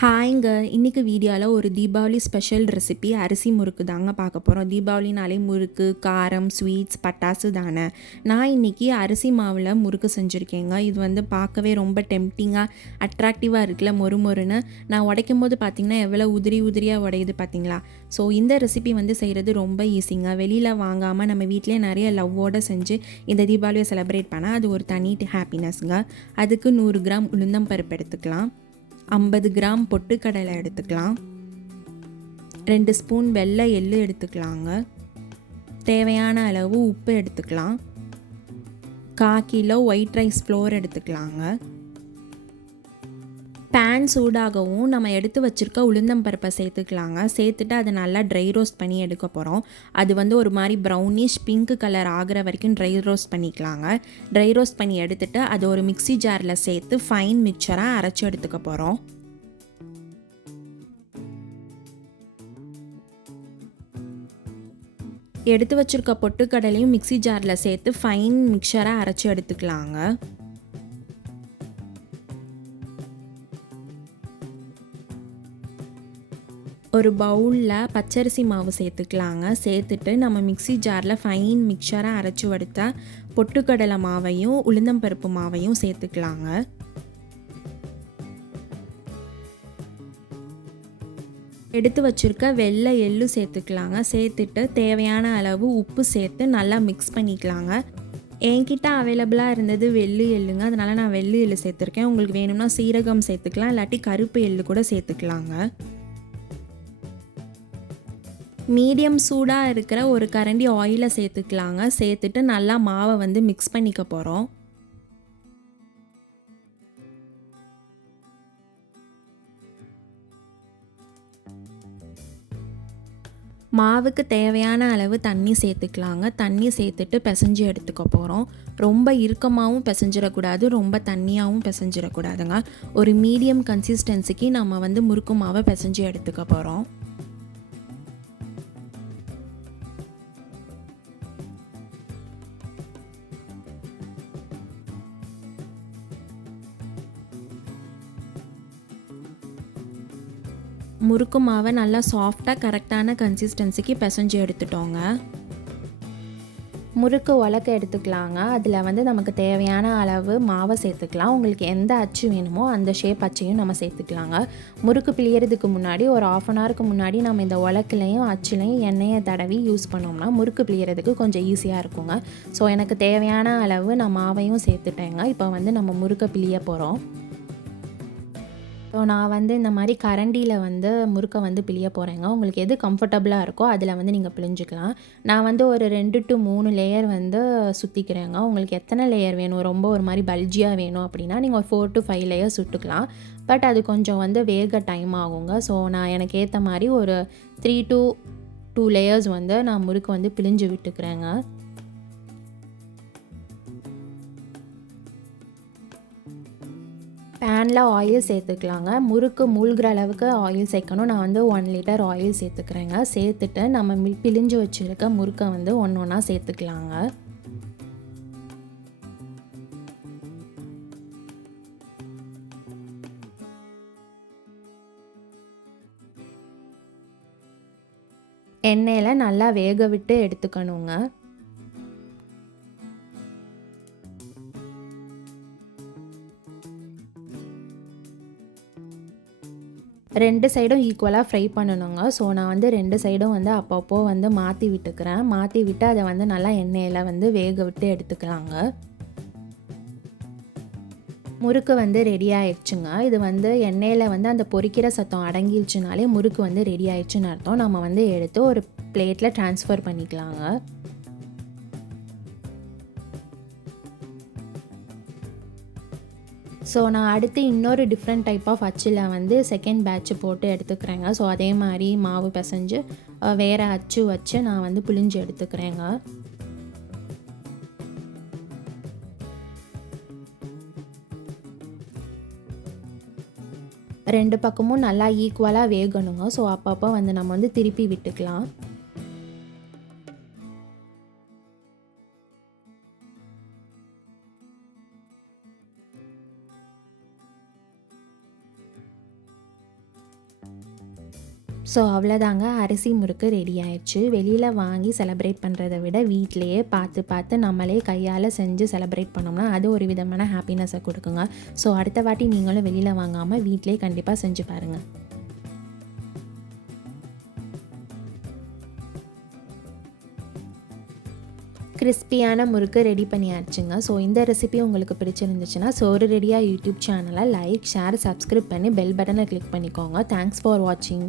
ஹாய்ங்க, இன்றைக்கி வீடியோவில் ஒரு தீபாவளி ஸ்பெஷல் ரெசிபி அரிசி முறுக்கு தாங்க பார்க்க போகிறோம். தீபாவளினாலே முறுக்கு, காரம், ஸ்வீட்ஸ், பட்டாசு தானே. நான் இன்றைக்கி அரிசி மாவில் முறுக்கு செஞ்சுருக்கேங்க. இது வந்து பார்க்கவே ரொம்ப டெம்ப்டிங்காக அட்ராக்டிவாக இருக்குல்ல, மொறுன்னு. நான் உடைக்கும் போது பார்த்திங்கன்னா எவ்வளோ உதிரியாக உடையுது பார்த்திங்களா. ஸோ இந்த ரெசிபி வந்து செய்கிறது ரொம்ப ஈஸிங்க. வெளியில் வாங்காமல் நம்ம வீட்டிலே நிறைய லவ்வோடு செஞ்சு இந்த தீபாவளியை செலிப்ரேட் பண்ணால் அது ஒரு தனி ஹாப்பினஸ்ங்க. அதுக்கு 100 கிராம் உளுந்தம்பருப்பு எடுத்துக்கலாம், 50 கிராம் பொட்டுக்கடலை எடுத்துக்கலாம், 2 ஸ்பூன் வெள்ளை எள்ளு எடுத்துக்கலாங்க, தேவையான அளவு உப்பு எடுத்துக்கலாம், 1/4 கிலோ ஒயிட் ரைஸ் ஃப்ளோர் எடுத்துக்கலாங்க. பேன் சூடாகவும் நம்ம எடுத்து வச்சுருக்க உளுந்தம்பருப்பை சேர்த்துக்கலாங்க. சேர்த்துட்டு அதை நல்லா ட்ரை ரோஸ்ட் பண்ணி எடுக்க போகிறோம். அது வந்து ஒரு மாதிரி ப்ரௌனிஷ் பிங்க் கலர் ஆகிற வரைக்கும் ட்ரை ரோஸ்ட் பண்ணிக்கலாங்க. ட்ரை ரோஸ்ட் பண்ணி எடுத்துகிட்டு அது ஒரு மிக்ஸி ஜாரில் சேர்த்து ஃபைன் மிக்சராக அரைச்சி எடுத்துக்க போகிறோம். எடுத்து வச்சுருக்க பொட்டுக்கடலையும் மிக்ஸி ஜாரில் சேர்த்து ஃபைன் மிக்சராக அரைச்சி எடுத்துக்கலாங்க. ஒரு பவுலில் பச்சரிசி மாவு சேர்த்துக்கலாங்க. சேர்த்துட்டு நம்ம மிக்ஸி ஜாரில் ஃபைன் மிக்சராக அரைச்சி எடுத்த பொட்டுக்கடலை மாவையும் உளுந்தம்பருப்பு மாவையும் சேர்த்துக்கலாங்க. எடுத்து வச்சுருக்க வெள்ளை எள்ளு சேர்த்துக்கலாங்க. சேர்த்துட்டு தேவையான அளவு உப்பு சேர்த்து நல்லா மிக்ஸ் பண்ணிக்கலாங்க. என்கிட்ட அவைலபிளாக இருந்தது வெள்ளை எள்ளுங்க, அதனால் நான் வெள்ளை எள்ளு சேர்த்துருக்கேன். உங்களுக்கு வேணும்னா சீரகம் சேர்த்துக்கலாம், இல்லாட்டி கருப்பு எள்ளு கூட சேர்த்துக்கலாங்க. மீடியம் சூடாக இருக்கிற ஒரு கரண்டி ஆயிலை சேர்த்துக்கலாங்க. சேர்த்துட்டு நல்லா மாவை வந்து மிக்ஸ் பண்ணிக்க போகிறோம். மாவுக்கு தேவையான அளவு தண்ணி சேர்த்துக்கலாங்க. தண்ணி சேர்த்துட்டு பிசைஞ்சு எடுத்துக்க போகிறோம். ரொம்ப இறுக்கமாகவும் பிசைஞ்சிடக்கூடாது, ரொம்ப தண்ணியாகவும் பிசைஞ்சிடக்கூடாதுங்க. ஒரு மீடியம் கன்சிஸ்டன்சிக்கு நம்ம வந்து முறுக்கு மாவை பிசைஞ்சு எடுத்துக்க போகிறோம். முறுக்கு மாவை நல்லா சாஃப்டாக கரெக்டான கன்சிஸ்டன்சிக்கு பிசைஞ்சு எடுத்துட்டோங்க. முறுக்கு உலக்க எடுத்துக்கலாங்க. அதில் வந்து நமக்கு தேவையான அளவு மாவை சேர்த்துக்கலாம். உங்களுக்கு எந்த அச்சு வேணுமோ அந்த ஷேப் அச்சையும் நம்ம சேர்த்துக்கலாங்க. முறுக்கு பிழியறதுக்கு முன்னாடி ஒரு 1/2 அன் ஹவருக்கு முன்னாடி நம்ம இந்த உலக்குலையும் அச்சுலையும் எண்ணெயை தடவி யூஸ் பண்ணோம்னா முறுக்கு பிழியறதுக்கு கொஞ்சம் ஈஸியாக இருக்குங்க. ஸோ எனக்கு தேவையான அளவு நான் மாவையும் சேர்த்துட்டேங்க. இப்போ வந்து நம்ம முறுக்கை பிழிய போகிறோம். ஸோ நான் வந்து இந்த மாதிரி கரண்டியில் வந்து முறுக்கை வந்து பிழிய போகிறேங்க. உங்களுக்கு எது கம்ஃபர்டபுளாக இருக்கோ அதில் வந்து நீங்கள் பிழிஞ்சிக்கலாம். நான் வந்து ஒரு 2 to 3 லேயர் வந்து சுற்றிக்கிறேங்க. உங்களுக்கு எத்தனை லேயர் வேணும், ரொம்ப ஒரு மாதிரி பல்ஜியாக வேணும் அப்படின்னா நீங்கள் ஒரு 4 to 5 லேயர் சுட்டுக்கலாம். பட் அது கொஞ்சம் வந்து வேக டைம் ஆகுங்க. ஸோ நான் எனக்கு ஏற்ற மாதிரி ஒரு 3 to 2 லேயர்ஸ் வந்து நான் முறுக்கு வந்து பிழிஞ்சு விட்டுக்கிறேங்க. பேனில் ஆயில் சேர்த்துக்கலாங்க. முறுக்கு மூழ்கிற அளவுக்கு ஆயில் சேர்க்கணும். நான் வந்து 1 லிட்டர் ஆயில் சேர்த்துக்கிறேங்க. சேர்த்துட்டு நம்ம பிழிஞ்சு வச்சுருக்க முறுக்கை வந்து ஒன்றா சேர்த்துக்கலாங்க. எண்ணெயில் நல்லா வேக விட்டு எடுத்துக்கணுங்க. 2 சைடும் ஈக்குவலாக ஃப்ரை பண்ணணுங்க. ஸோ நான் வந்து 2 சைடும் வந்து அப்பப்போ வந்து மாற்றி விட்டுக்கிறேன். மாற்றி விட்டு அதை வந்து நல்லா எண்ணெயில் வந்து வேக விட்டு எடுத்துக்கலாங்க. முறுக்கு வந்து ரெடி ஆயிடுச்சுங்க. இது வந்து எண்ணெயில் வந்து அந்த பொரிக்கிற சத்தம் அடங்கிடுச்சுனாலே முறுக்கு வந்து ரெடி ஆயிடுச்சுன்னு அர்த்தம். நம்ம வந்து எடுத்து ஒரு பிளேட்டில் ட்ரான்ஸ்ஃபர் பண்ணிக்கலாங்க. ஸோ நான் அடுத்து இன்னொரு டிஃப்ரெண்ட் டைப் ஆஃப் அச்சில் வந்து செகண்ட் பேட்ச் போட்டு எடுத்துக்கிறேங்க. ஸோ அதே மாதிரி மாவு பிசைஞ்சு வேறு அச்சு வச்சு நான் வந்து புழிஞ்சு எடுத்துக்கிறேங்க. ரெண்டு பக்கமும் நல்லா ஈக்குவலாக வேகணுங்க. ஸோ அப்பப்போ வந்து நம்ம வந்து திருப்பி விட்டுக்கலாம். ஸோ அவ்வளோதாங்க, அரிசி முறுக்கு ரெடி ஆயிடுச்சு. வெளியில் வாங்கி செலிப்ரேட் பண்ணுறத விட வீட்டிலையே பார்த்து பார்த்து நம்மளே கையால் செஞ்சு செலிப்ரேட் பண்ணோம்னா அது ஒரு விதமான ஹாப்பினஸை கொடுக்குங்க. ஸோ அடுத்த வாட்டி நீங்களும் வெளியில் வாங்காமல் வீட்டிலே கண்டிப்பாக செஞ்சு பாருங்கள். கிறிஸ்பியான முறுக்கு ரெடி பண்ணியாச்சுங்க. ஸோ இந்த ரெசிபி உங்களுக்கு பிடிச்சிருந்துச்சுன்னா Sooru-Ready-ah யூடியூப் சேனலை லைக், ஷேர், சப்ஸ்கிரைப் பண்ணி பெல் பட்டனை கிளிக் பண்ணிக்கோங்க. தேங்க்ஸ் ஃபார் வாட்சிங்.